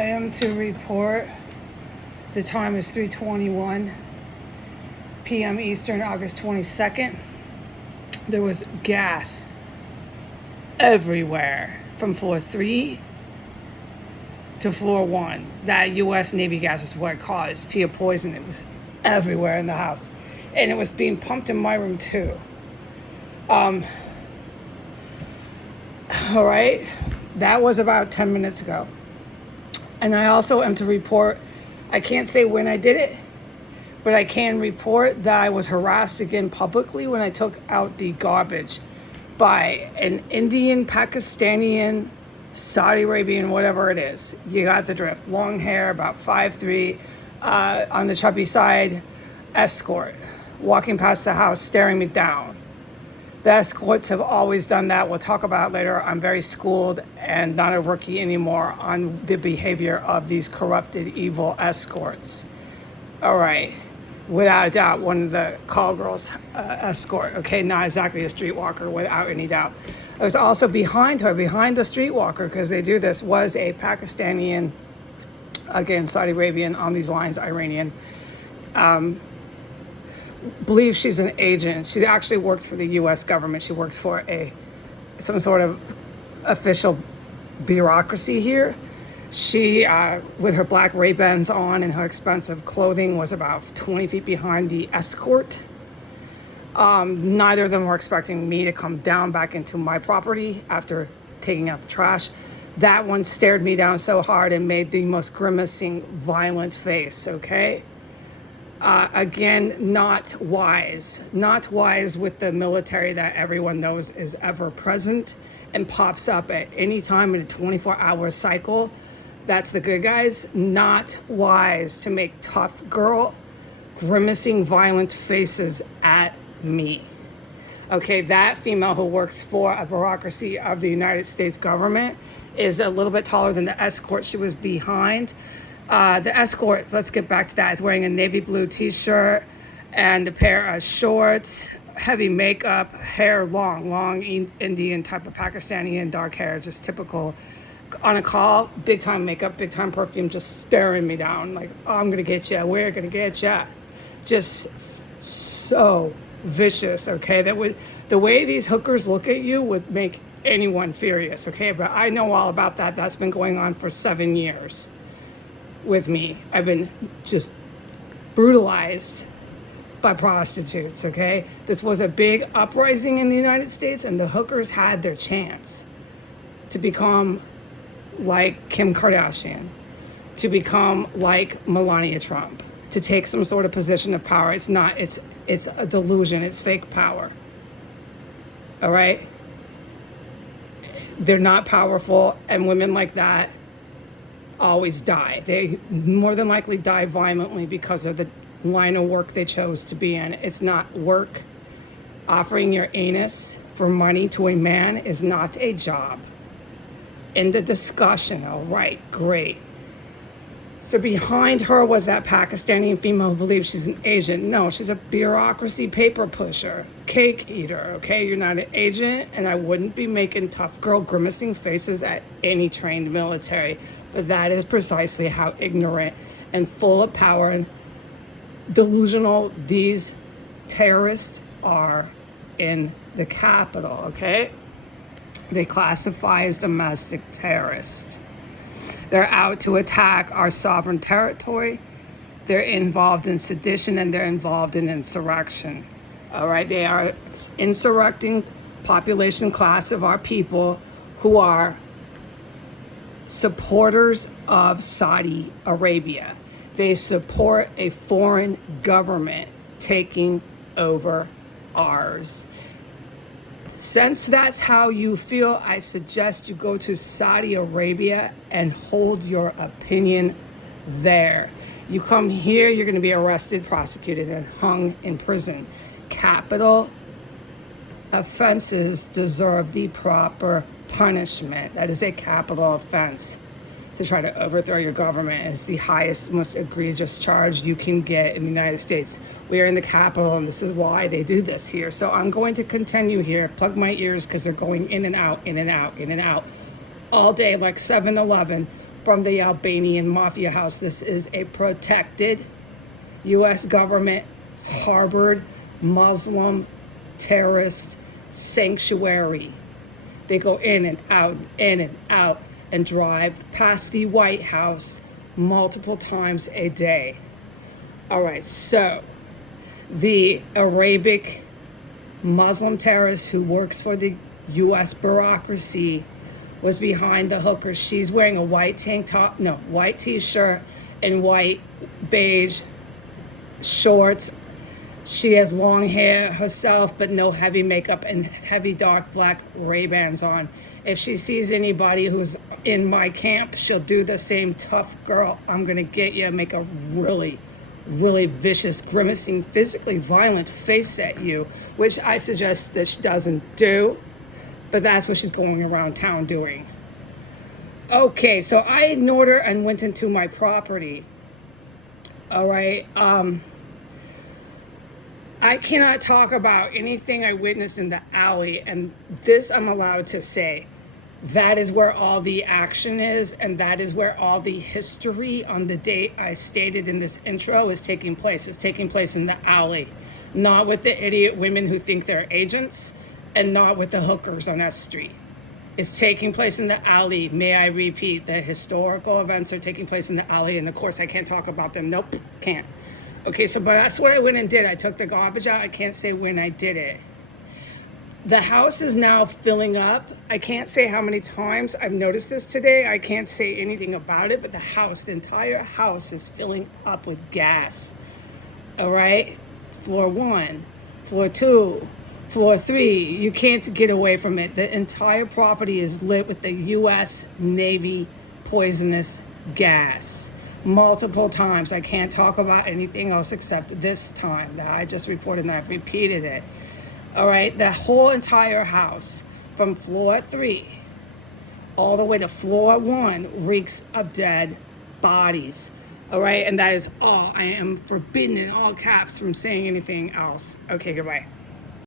I am to report the time is 3:21 p.m. Eastern, August 22nd. There was gas everywhere from floor 3 to floor 1. That U.S. Navy gas is what caused Pia poison. It was everywhere in the house. And it was being pumped in my room too. All right. That was about 10 minutes ago. And I also am to report, I can't say when I did it, but I can report that I was harassed again publicly when I took out the garbage by an Indian, Pakistani, Saudi Arabian, whatever it is. You got the drift. Long hair, about 5'3", on the chubby side, escort, walking past the house, staring me down. The escorts have always done that. We'll talk about it later. I'm very schooled and not a rookie anymore on the behavior of these corrupted, evil escorts. All right. Without a doubt, one of the call girls escort. Okay, not exactly a streetwalker, without any doubt. I was also behind her, behind the streetwalker, because they do this, was a Pakistani, again, Saudi Arabian, on these lines, Iranian. Believes she's an agent. She actually works for the U.S. government. She works for some sort of official bureaucracy here. She, with her black Ray-Bans on and her expensive clothing, was about 20 feet behind the escort. Neither of them were expecting me to come down back into my property after taking out the trash. That one stared me down so hard and made the most grimacing, violent face, okay? Again, not wise with the military that everyone knows is ever present and pops up at any time in a 24-hour cycle. That's the good guys. Not wise to make tough girl, grimacing, violent faces at me. Okay, that female who works for a bureaucracy of the United States government is a little bit taller than the escort she was behind. The escort, let's get back to that, is wearing a navy blue t-shirt and a pair of shorts, heavy makeup, hair long Indian type of Pakistani and dark hair, just typical. On a call, big time makeup, big time perfume, just staring me down like, oh, I'm gonna get you, we're gonna get you. Just so vicious, okay? The way these hookers look at you would make anyone furious, okay? But I know all about that. That's been going on for 7 years. With me, I've been just brutalized by prostitutes, okay? This was a big uprising in the United States, and the hookers had their chance to become like Kim Kardashian, to become like Melania Trump, to take some sort of position of power. It's not, it's a delusion, it's fake power, all right? They're not powerful, and women like that always die. They more than likely die violently because of the line of work they chose to be in. It's not work. Offering your anus for money to a man is not a job. In the discussion, all right, great. So behind her was that Pakistani female who believes she's an agent. No, she's a bureaucracy paper pusher, cake eater, okay? You're not an agent, and I wouldn't be making tough girl grimacing faces at any trained military. But that is precisely how ignorant and full of power and delusional these terrorists are in the Capitol, okay? They classify as domestic terrorists. They're out to attack our sovereign territory. They're involved in sedition, and they're involved in insurrection, all right? They are insurrecting population class of our people who are supporters of Saudi Arabia. They support a foreign government taking over ours. Since that's how you feel, I suggest you go to Saudi Arabia and hold your opinion there. You come here, you're going to be arrested, prosecuted, and hung in prison. Capital offenses deserve the proper punishment. That is a capital offense. To try to overthrow your government is the highest, most egregious charge you can get in the United States. We are in the Capitol, and this is why they do this here. So I'm going to continue here. Plug my ears, because they're going in and out, in and out, in and out all day, like 7-Eleven, from the Albanian mafia house. This is a protected U.S. government harbored Muslim terrorist sanctuary. They go in and out, and drive past the White House multiple times a day. All right, so the Arabic Muslim terrorist who works for the U.S. bureaucracy was behind the hooker. She's wearing a white tank top, no, white t-shirt and white beige shorts. She has long hair herself, but no heavy makeup and heavy dark black Ray-Bans on. If she sees anybody who's in my camp, she'll do the same tough girl, I'm gonna get you, make a really, really vicious, grimacing, physically violent face at you, which I suggest that she doesn't do, but that's what she's going around town doing. Okay, so I ignored her and went into my property. All right, I cannot talk about anything I witnessed in the alley, and this I'm allowed to say. That is where all the action is, and that is where all the history on the date I stated in this intro is taking place. It's taking place in the alley, not with the idiot women who think they're agents, and not with the hookers on S Street. It's taking place in the alley. May I repeat, the historical events are taking place in the alley, and of course I can't talk about them. Nope, can't. Okay, so but that's what I went and did. I took the garbage out. I can't say when I did it. The house is now filling up. I can't say how many times I've noticed this today. I can't say anything about it, but the entire house is filling up with gas. All right? Floor 1, floor 2, floor 3. You can't get away from it. The entire property is lit with the U.S. Navy poisonous gas. Multiple times. I can't talk about anything else except this time that I just reported, and I've repeated it. All right, the whole entire house from floor 3 all the way to floor 1 reeks of dead bodies. All right, and that is all. I am forbidden in all caps from saying anything else. Okay, goodbye.